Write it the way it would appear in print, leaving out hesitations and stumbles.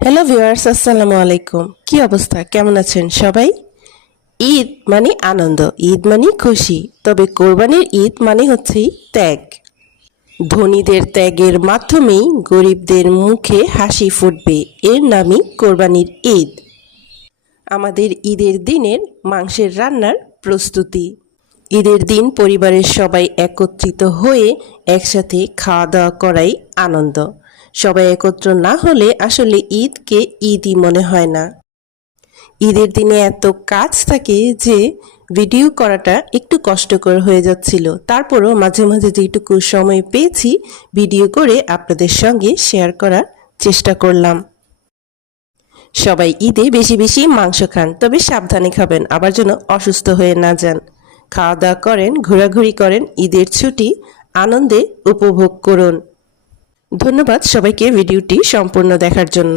Hello viewers, আসসালামু আলাইকুম। কি অবস্থা, কেমন আছেন সবাই? ঈদ মানে আনন্দ, ঈদ মানে খুশি। তবে কোরবানির ঈদ মানে হচ্ছে ত্যাগ। ধনীদের ত্যাগের মাধ্যমেই গরিবদের মুখে হাসি ফুটবে, এর নামই কোরবানির ঈদ। আমাদের ঈদের দিনের মাংসের রান্নার প্রস্তুতি। ঈদের দিন পরিবারের সবাই একত্রিত হয়ে একসাথে খাওয়া দাওয়া করাই আনন্দ। সবাই একত্র না হলে আসলে ঈদকে ঈদই মনে হয় না। ঈদের দিনে এত কাজ থাকে যে ভিডিও করাটা একটু কষ্টকর হয়ে যাচ্ছিল। তারপরও মাঝে মাঝে যেটুকু সময় পেয়েছি ভিডিও করে আপনাদের সঙ্গে শেয়ার করার চেষ্টা করলাম। সবাই ঈদে বেশি বেশি মাংস খান, তবে সাবধানে খাবেন, আবার যেন অসুস্থ হয়ে না যান। খাওয়া দাওয়া করেন, ঘোরাঘুরি করেন, ঈদের ছুটি আনন্দে উপভোগ করুন। ধন্যবাদ সবাইকে ভিডিওটি সম্পূর্ণ দেখার জন্য।